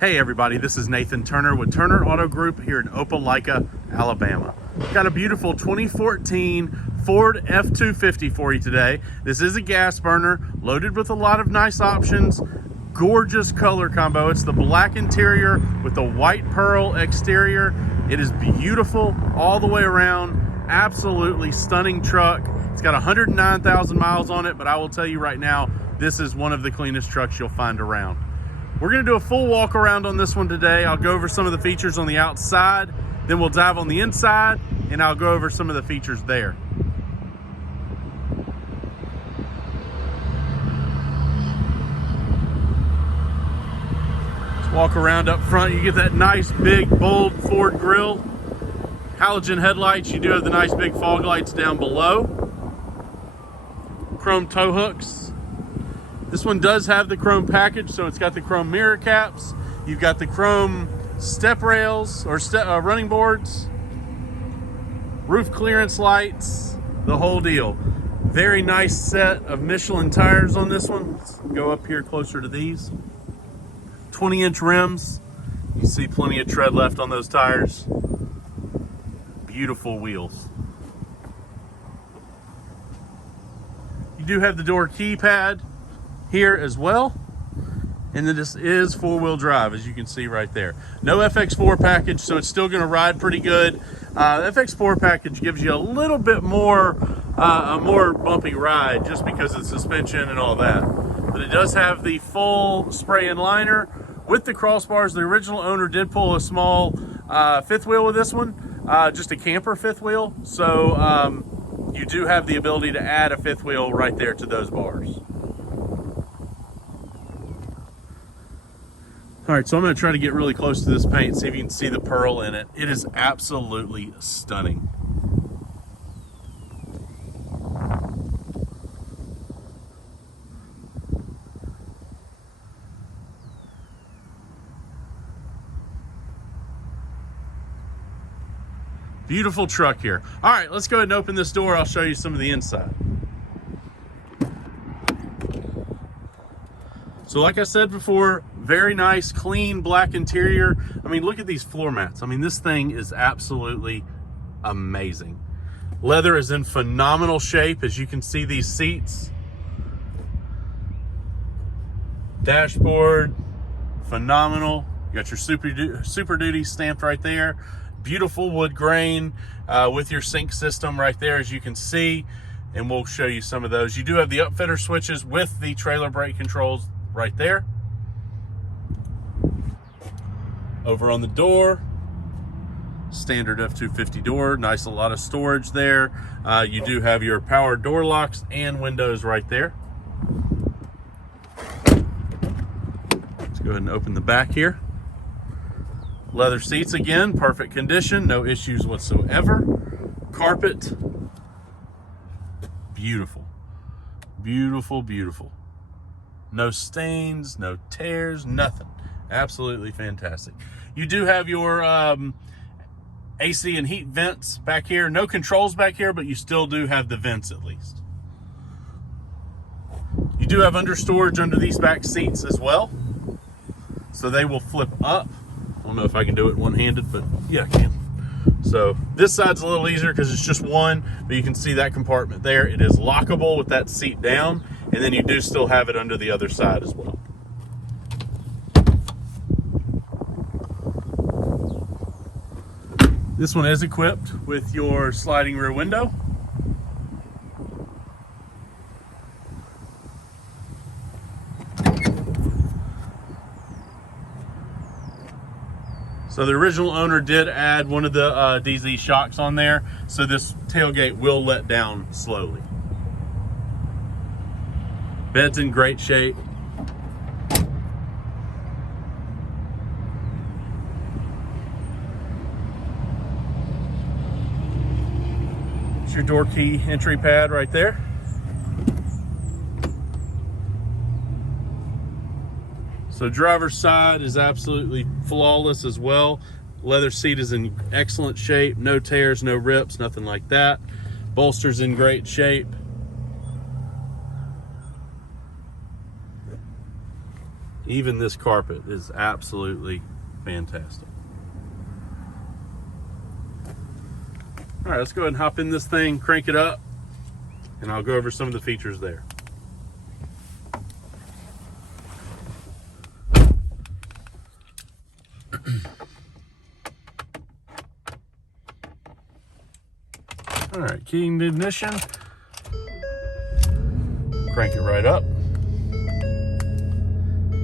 Hey everybody, this is Nathan Turner with Turner Auto Group here in Opelika, Alabama. Got a beautiful 2014 Ford F-250 for you today. This is a gas burner, loaded with a lot of nice options. Gorgeous color combo. It's the black interior with the white pearl exterior. It is beautiful all the way around. Absolutely stunning truck. It's got 109,000 miles on it, but I will tell you right now, this is one of the cleanest trucks you'll find around. We're gonna do a full walk around on this one today. I'll go over some of the features on the outside, then we'll dive on the inside, and I'll go over some of the features there. Let's walk around up front. You get that nice big bold Ford grille. Halogen headlights. You do have the nice big fog lights down below. Chrome tow hooks. This one does have the chrome package, so it's got the chrome mirror caps. You've got the chrome step rails or running boards, roof clearance lights, the whole deal. Very nice set of Michelin tires on this one. Let's go up here closer to these. 20-inch rims. You see plenty of tread left on those tires. Beautiful wheels. You do have the door keypad here as well, and then this is four-wheel drive, as you can see right there. No FX4 package, so it's still going to ride pretty good. The FX4 package gives you a little bit more a more bumpy ride just because of suspension and all that, but it does have the full spray and liner with the crossbars. The original owner did pull a small fifth wheel with this one, just a camper fifth wheel, so you do have the ability to add a fifth wheel right there to those bars. All right, so I'm going to try to get really close to this paint, see if you can see the pearl in it. It is absolutely stunning. Beautiful truck here. All right, let's go ahead and open this door. I'll show you some of the inside. So like I said before, very nice, clean, black interior. I mean, look at these floor mats. I mean, this thing is absolutely amazing. Leather is in phenomenal shape, as you can see these seats. Dashboard, phenomenal. You got your Super Duty stamped right there. Beautiful wood grain with your sync system right there, as you can see. And we'll show you some of those. You do have the upfitter switches with the trailer brake controls right there. Over on the door, standard F-250 door, nice, a lot of storage there. You do have your power door locks and windows right there. Let's go ahead and open the back here. Leather seats again, perfect condition, no issues whatsoever. Carpet, beautiful, beautiful, beautiful. No stains, no tears, nothing. Absolutely fantastic. You do have your AC and heat vents back here. No controls back here, but you still do have the vents at least. You do have under storage under these back seats as well, so they will flip up. I don't know if I can do it one-handed, but yeah, I can. So this side's a little easier because it's just one, but you can see that compartment there. It is lockable with that seat down, and then you do still have it under the other side as well. This one is equipped with your sliding rear window. So the original owner did add one of the DZ shocks on there, so this tailgate will let down slowly. Bed's in great shape. It's your door key entry pad right there. So driver's side is absolutely flawless as well. Leather seat is in excellent shape. No tears, no rips, nothing like that. Bolster's in great shape. Even this carpet is absolutely fantastic. All right, let's go ahead and hop in this thing, crank it up, and I'll go over some of the features there. All right, keying the ignition, crank it right up.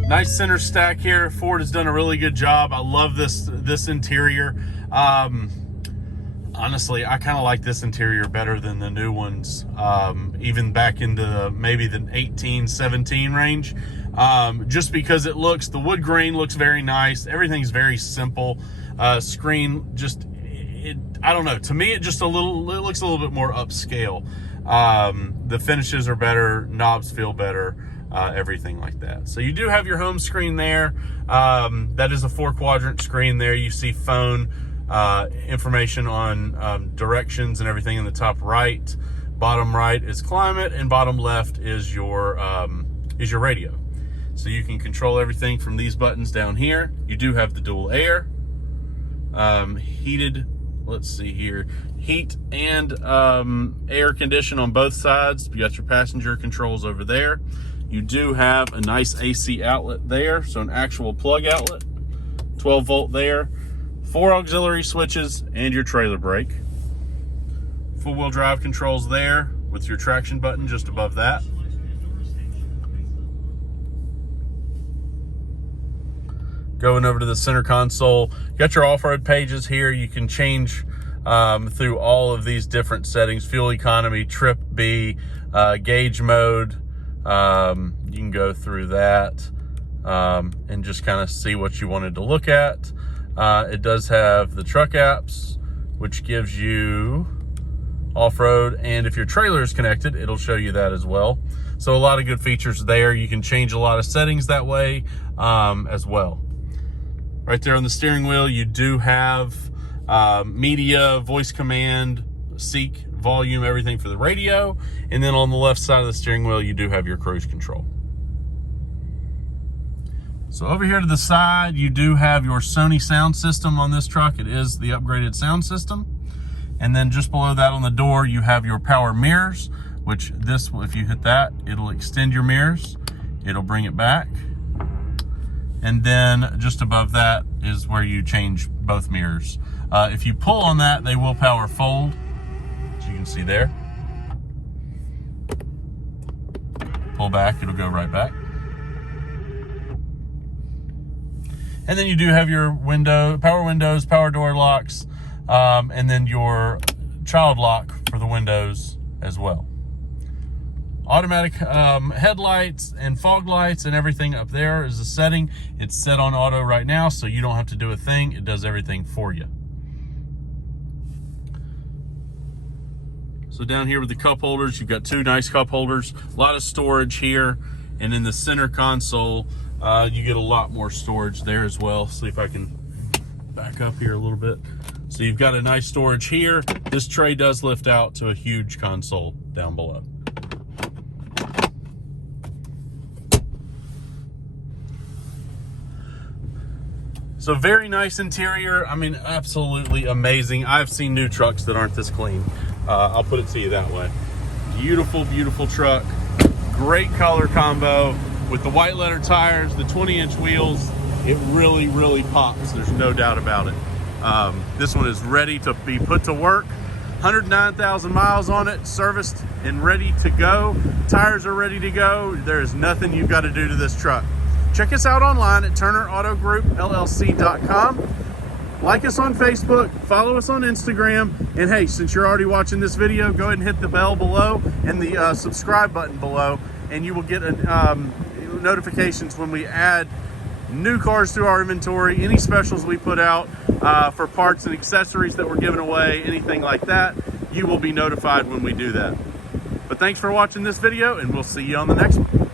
Nice center stack here. Ford has done a really good job. I love this interior. Honestly, I kind of like this interior better than the new ones, even back into maybe the 18, 17 range, just because the wood grain looks very nice. Everything's very simple. Screen just, I don't know. To me, it looks a little bit more upscale. The finishes are better. Knobs feel better. Everything like that. So you do have your home screen there. That is a 4-quadrant screen there. You see phone, information on directions and everything in the top right. Bottom right is climate, and bottom left is your radio. So you can control everything from these buttons down here. You do have the dual air, heated. Let's see here, heat and air condition on both sides. You got your passenger controls over there. You do have a nice AC outlet there, so an actual plug outlet, 12 volt there, 4 auxiliary switches, and your trailer brake. Full wheel drive controls there with your traction button just above that. Going over to the center console, you got your off-road pages here. You can change through all of these different settings: fuel economy, trip B, gauge mode. You can go through that and just kind of see what you wanted to look at. It does have the truck apps, which gives you off-road, and if your trailer is connected, it'll show you that as well. So a lot of good features there. You can change a lot of settings that way as well. Right there on the steering wheel, you do have media, voice command, seek, volume, everything for the radio. And then on the left side of the steering wheel, you do have your cruise control. So over here to the side, you do have your Sony sound system on this truck. It is the upgraded sound system. And then just below that on the door, you have your power mirrors, which this, if you hit that, it'll extend your mirrors. It'll bring it back. And then just above that is where you change both mirrors. If you pull on that, they will power fold, as you can see there. Pull back, it'll go right back. And then you do have your power windows, power door locks, and then your child lock for the windows as well. Automatic headlights and fog lights and everything up there is the setting. It's set on auto right now, so you don't have to do a thing. It does everything for you. So down here with the cup holders, you've got 2 nice cup holders, a lot of storage here. And in the center console, you get a lot more storage there as well. See if I can back up here a little bit. So you've got a nice storage here. This tray does lift out to a huge console down below. So very nice interior. I mean, absolutely amazing. I've seen new trucks that aren't this clean. I'll put it to you that way. Beautiful, beautiful truck. Great color combo with the white letter tires, the 20-inch wheels. It really, really pops. There's no doubt about it. This one is ready to be put to work. 109,000 miles on it, serviced and ready to go. Tires are ready to go. There is nothing you've got to do to this truck. Check us out online at TurnerAutoGroupLLC.com. Like us on Facebook, follow us on Instagram, and hey, since you're already watching this video, go ahead and hit the bell below and the subscribe button below, and you will get notifications when we add new cars to our inventory, any specials we put out for parts and accessories that we're giving away, anything like that. You will be notified when we do that. But thanks for watching this video, and we'll see you on the next one.